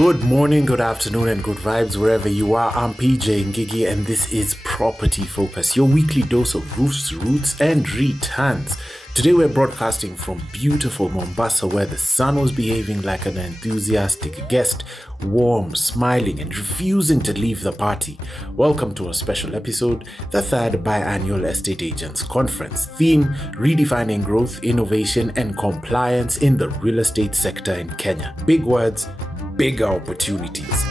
Good morning, good afternoon, and good vibes wherever you are. I'm PJ Ngigi, and this is Property Focus, your weekly dose of roofs, roots, and returns. Today we're broadcasting from beautiful Mombasa, where the sun was behaving like an enthusiastic guest, warm, smiling, and refusing to leave the party. Welcome to a special episode, the third biannual Estate Agents Conference. Theme: redefining growth, innovation, and compliance in the real estate sector in Kenya. Big words, bigger opportunities.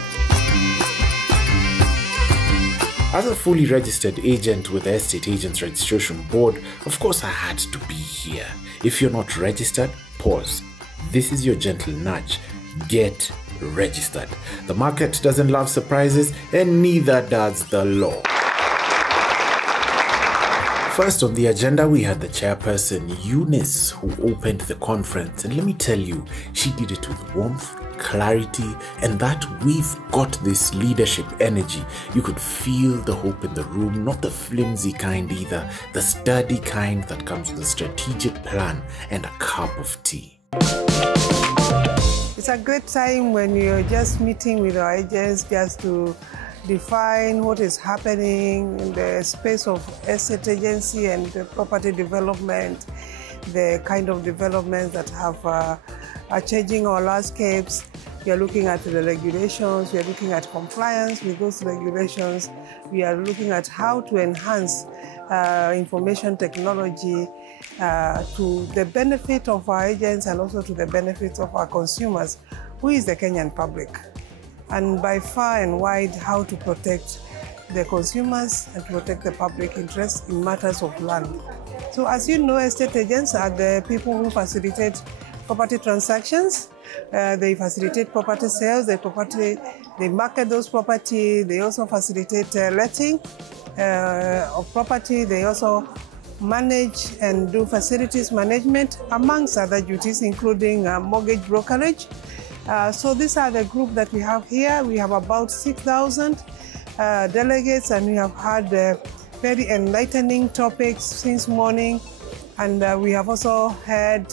As a fully registered agent with the Estate Agents Registration Board, of course I had to be here. If you're not registered, pause. This is your gentle nudge. Get registered. The market doesn't love surprises, and neither does the law. First on the agenda, we had the chairperson, Eunice, who opened the conference. And let me tell you, she did it with warmth, clarity, and that we've got this leadership energy. You could feel the hope in the room, not the flimsy kind either, the sturdy kind that comes with a strategic plan and a cup of tea. It's a great time when you're just meeting with our agents just to define what is happening in the space of estate agency and property development, the kind of developments that are changing our landscapes. We are looking at the regulations, we are looking at compliance with those regulations, we are looking at how to enhance information technology to the benefit of our agents and also to the benefit of our consumers, who is the Kenyan public. And by far and wide, how to protect the consumers and protect the public interest in matters of land. So as you know, estate agents are the people who facilitate property transactions. They facilitate property sales, they market those property, they also facilitate letting of property, they also manage and do facilities management, amongst other duties, including mortgage brokerage. So these are the group that we have here. We have about 6,000 delegates, and we have had very enlightening topics since morning. And we have also had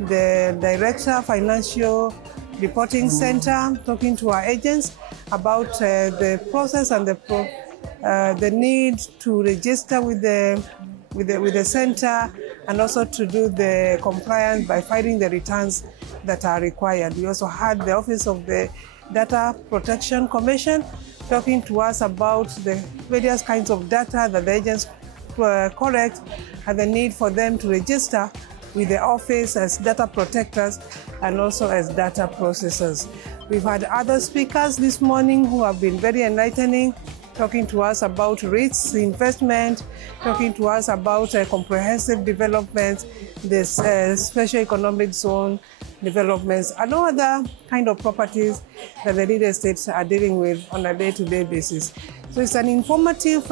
the Director Financial Reporting Center talking to our agents about the process and the need to register with the center, and also to do the compliance by filing the returns that are required. We also had the Office of the Data Protection Commission talking to us about the various kinds of data that the agents collect and the need for them to register with the office as data protectors and also as data processors. We've had other speakers this morning who have been very enlightening, talking to us about REITs investment, talking to us about comprehensive development, this special economic zone developments, and all other kind of properties that the real estates are dealing with on a day-to-day basis. So it's an informative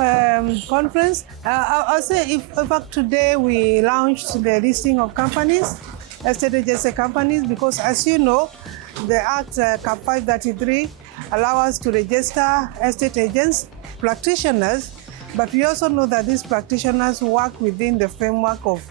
conference. I'll say, in fact, today we launched the listing of companies, estate agency companies, because as you know, the Act Cap 533 allows us to register estate agents, practitioners, but we also know that these practitioners work within the framework of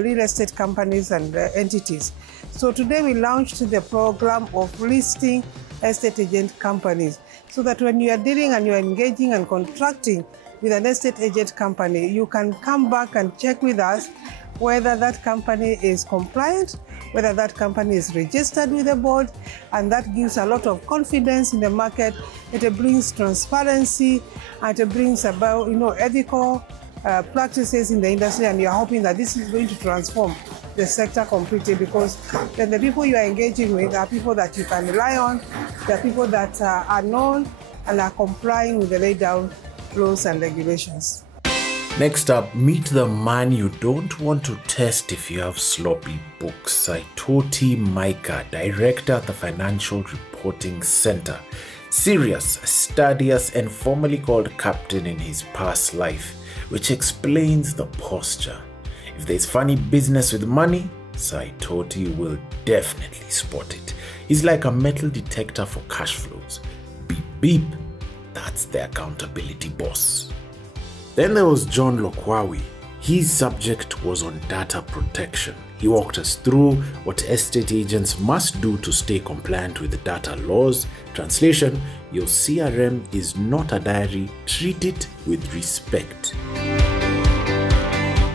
real estate companies and entities. So today we launched the program of listing estate agent companies, so that when you are dealing and you are engaging and contracting with an estate agent company, you can come back and check with us whether that company is compliant, whether that company is registered with the board, and that gives a lot of confidence in the market. It brings transparency, and it brings about ethical practices in the industry, and you're hoping that this is going to transform the sector completely, because then the people you are engaging with are people that you can rely on, they're people that are known and are complying with the laid down rules and regulations. Next up, meet the man you don't want to test if you have sloppy books. Saitoti Micah, Director at the Financial Reporting Center. Serious, studious, and formerly called captain in his past life, which explains the posture. If there's funny business with money, Saitoti will definitely spot it. He's like a metal detector for cash flows. Beep beep, that's the accountability boss. Then there was John Lokwawi. His subject was on data protection. He walked us through what estate agents must do to stay compliant with the data laws. Translation: your CRM is not a diary, treat it with respect.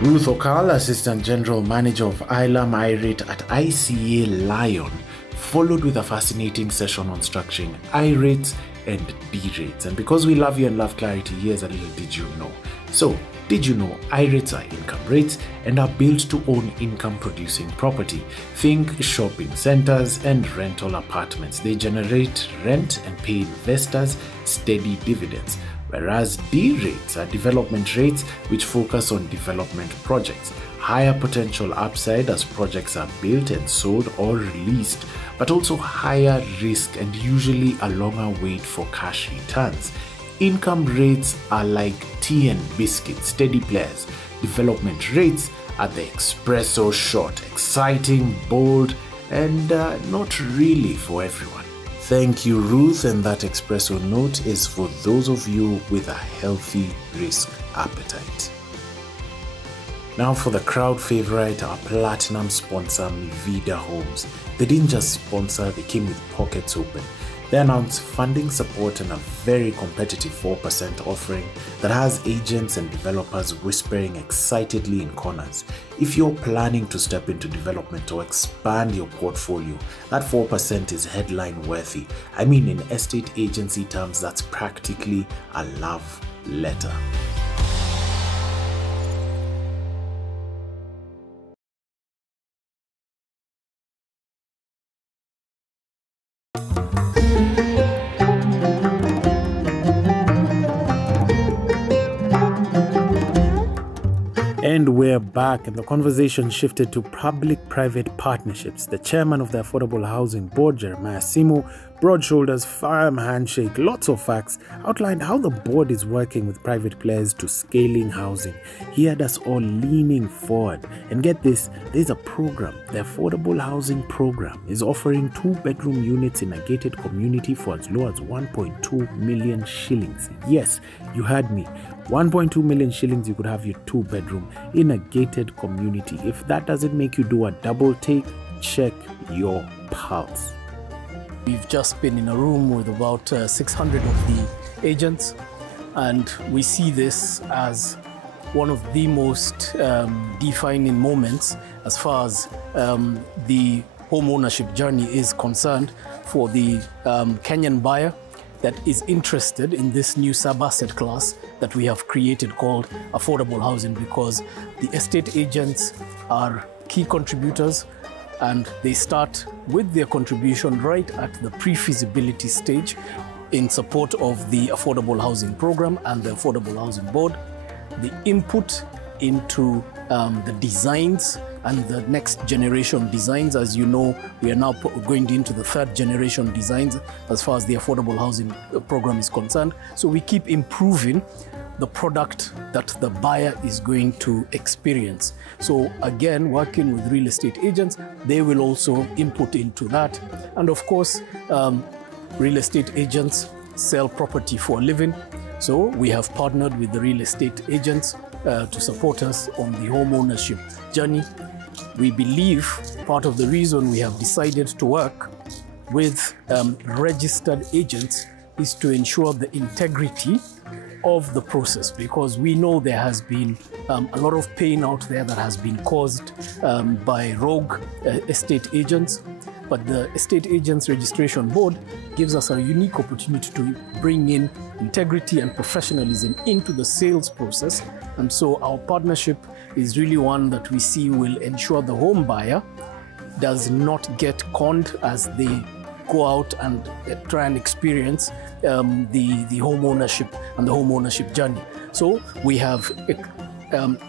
Ruth Okal, Assistant General Manager of ILAM IRATE at ICA Lion, followed with a fascinating session on structuring I-rates and D-rates. And because we love you and love clarity, here's a little did you know. So, did you know I-rates are income rates and are built to own income producing property? Think shopping centers and rental apartments. They generate rent and pay investors steady dividends. Whereas D-rates are development rates which focus on development projects. Higher potential upside as projects are built and sold or released, but also higher risk and usually a longer wait for cash returns. Income rates are like tea and biscuits, steady players. Development rates are the espresso shot, exciting, bold, and not really for everyone. Thank you, Ruth, and that espresso note is for those of you with a healthy risk appetite. Now for the crowd favorite, our platinum sponsor, Mivida Homes. They didn't just sponsor, they came with pockets open. They announced funding support and a very competitive 4% offering that has agents and developers whispering excitedly in corners. If you're planning to step into development or expand your portfolio, that 4% is headline worthy. I mean, in estate agency terms, that's practically a love letter. And we're back, and the conversation shifted to public-private partnerships. The chairman of the Affordable Housing Board, Jeremiah Simo, broad shoulders, firm handshake, lots of facts, outlined how the board is working with private players to scaling housing. He had us all leaning forward. And get this, there's a program. The Affordable Housing Program is offering 2-bedroom units in a gated community for as low as 1.2 million shillings. Yes, you heard me. 1.2 million shillings, you could have your 2-bedroom in a gated community. If that doesn't make you do a double take, check your pulse. We've just been in a room with about 600 of the agents, and we see this as one of the most defining moments as far as the home ownership journey is concerned for the Kenyan buyer that is interested in this new sub-asset class that we have created called affordable housing, because the estate agents are key contributors and they start with their contribution right at the pre-feasibility stage in support of the Affordable Housing Program and the Affordable Housing Board. The input into the designs and the next generation designs. As you know, we are now going into the 3rd generation designs as far as the Affordable Housing Program is concerned. So we keep improving the product that the buyer is going to experience. So again, working with real estate agents, they will also input into that. And of course, real estate agents sell property for a living. So we have partnered with the real estate agents to support us on the home ownership journey. We believe part of the reason we have decided to work with registered agents is to ensure the integrity of the process, because we know there has been a lot of pain out there that has been caused by rogue estate agents. But the Estate Agents Registration Board gives us a unique opportunity to bring in integrity and professionalism into the sales process. And so our partnership is really one that we see will ensure the home buyer does not get conned as they go out and try and experience the home ownership and the home ownership journey. So we have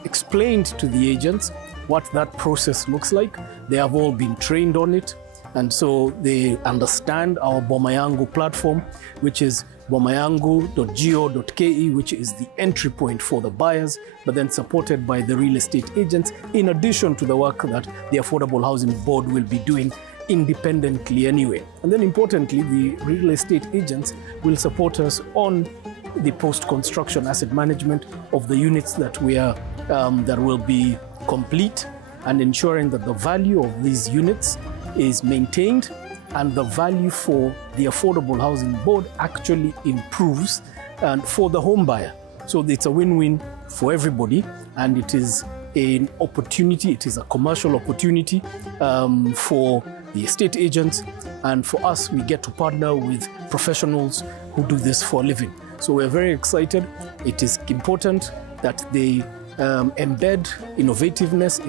explained to the agents what that process looks like. They have all been trained on it. And so they understand our Bomayangu platform, which is bomayangu.go.ke, which is the entry point for the buyers, but then supported by the real estate agents, in addition to the work that the Affordable Housing Board will be doing independently anyway. And then importantly, the real estate agents will support us on the post-construction asset management of the units that we are that will be complete and ensuring that the value of these units is maintained and the value for the Affordable Housing Board actually improves and for the home buyer. So it's a win-win for everybody, and it is an opportunity, it is a commercial opportunity for the estate agents, and for us, we get to partner with professionals who do this for a living. So we're very excited. It is important that they embed innovativeness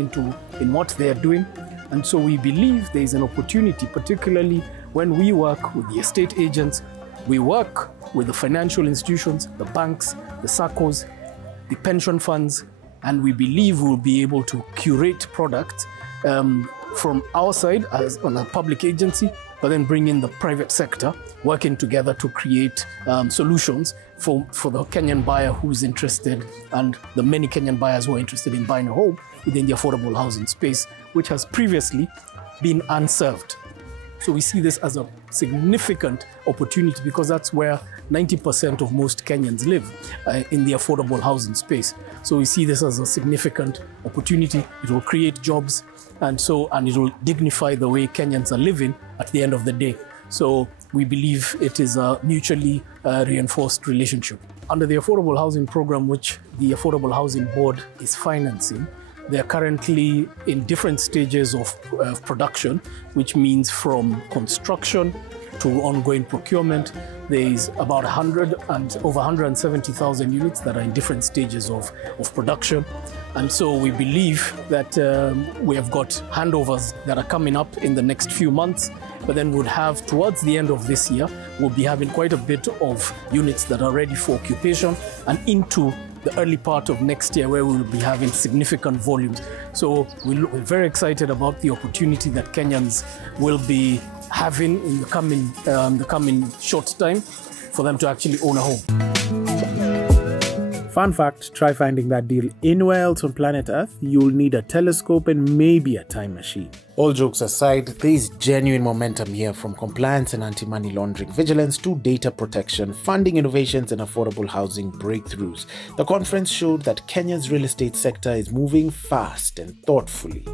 in what they are doing. And so we believe there is an opportunity, particularly when we work with the estate agents, we work with the financial institutions, the banks, the SACCOs, the pension funds, and we believe we'll be able to curate products from our side as on a public agency, but then bring in the private sector, working together to create solutions for the Kenyan buyer who's interested, and the many Kenyan buyers who are interested in buying a home within the affordable housing space, which has previously been unserved. So we see this as a significant opportunity because that's where 90% of most Kenyans live, in the affordable housing space. So we see this as a significant opportunity. It will create jobs, and it will dignify the way Kenyans are living at the end of the day. So we believe it is a mutually reinforced relationship. Under the Affordable Housing Program, which the Affordable Housing Board is financing, they are currently in different stages of production, which means from construction to ongoing procurement. There is about 100 and over 170,000 units that are in different stages of production. And so we believe that we have got handovers that are coming up in the next few months, but then we'll have, towards the end of this year, we'll be having quite a bit of units that are ready for occupation, and into the early part of next year where we'll be having significant volumes. So we're very excited about the opportunity that Kenyans will be having in the coming short time for them to actually own a home. Fun fact, try finding that deal anywhere else on planet Earth. You'll need a telescope and maybe a time machine. All jokes aside, there is genuine momentum here, from compliance and anti-money laundering vigilance to data protection, funding innovations and affordable housing breakthroughs. The conference showed that Kenya's real estate sector is moving fast and thoughtfully.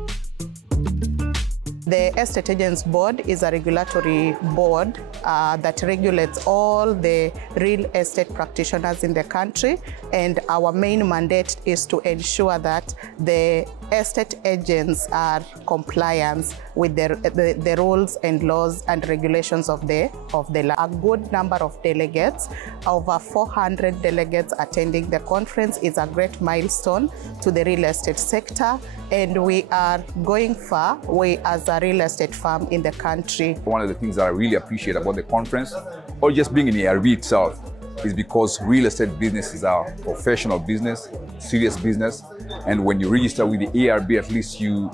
The Estate Agents Board is a regulatory board that regulates all the real estate practitioners in the country, and our main mandate is to ensure that the estate agents are compliant with the rules and laws and regulations of the law. A good number of delegates, over 400 delegates attending the conference, is a great milestone to the real estate sector, and we are going far. We, as a real estate firm in the country. One of the things that I really appreciate about the conference, or just being in ARB itself, is because real estate business is a professional business, serious business, and when you register with the ARB, at least you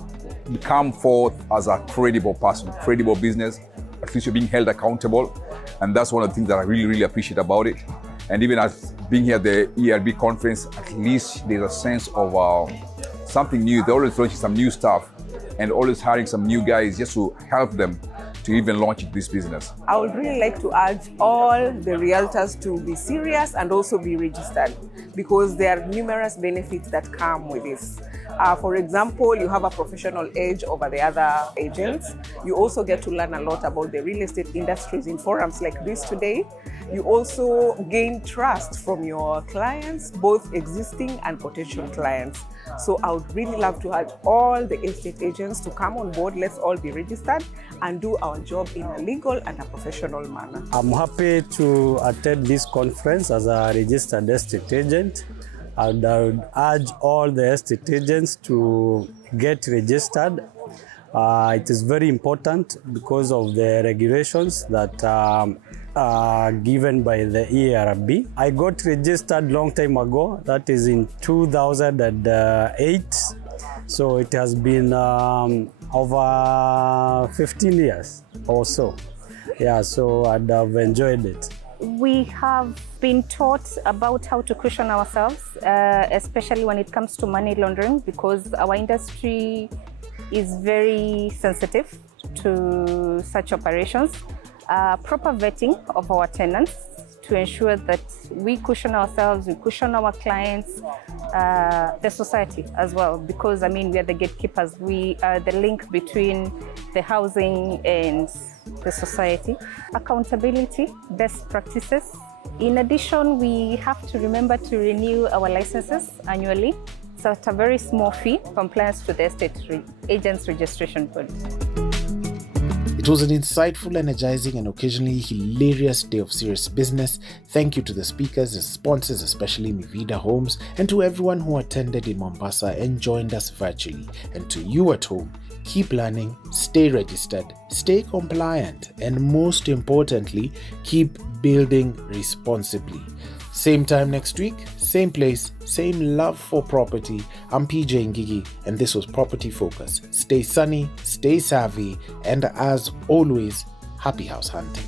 come forth as a credible person, credible business. At least you're being held accountable, and that's one of the things that I really, really appreciate about it. And even as being here at the ARB conference, at least there's a sense of something new. They're always launching some new stuff and always hiring some new guys just to help them to even launch this business. I would really like to urge all the realtors to be serious and also be registered, because there are numerous benefits that come with this. For example, you have a professional edge over the other agents. You also get to learn a lot about the real estate industries in forums like this today. You also gain trust from your clients, both existing and potential clients. So I would really love to urge all the estate agents to come on board. Let's all be registered and do our job in a legal and a professional manner. I'm happy to attend this conference as a registered estate agent. And I would urge all the estate agents to get registered. It is very important because of the regulations that are given by the ERB. I got registered long time ago, that is in 2008. So it has been over 15 years or so. Yeah, so I've enjoyed it. We have been taught about how to cushion ourselves, especially when it comes to money laundering, because our industry is very sensitive to such operations. Proper vetting of our tenants to ensure that we cushion ourselves, we cushion our clients, the society as well, because I mean, we are the gatekeepers. We are the link between the housing and the society. Accountability, best practices. In addition, we have to remember to renew our licenses annually. So at a very small fee, compliance to the estate agents registration code. It was an insightful, energizing, and occasionally hilarious day of serious business. Thank you to the speakers, the sponsors, especially Mivida Homes, and to everyone who attended in Mombasa and joined us virtually. And to you at home, keep learning, stay registered, stay compliant, and most importantly, keep building responsibly. Same time next week, same place, same love for property. I'm PJ Ngigi, and this was Property Focus. Stay sunny, stay savvy, and as always, happy house hunting.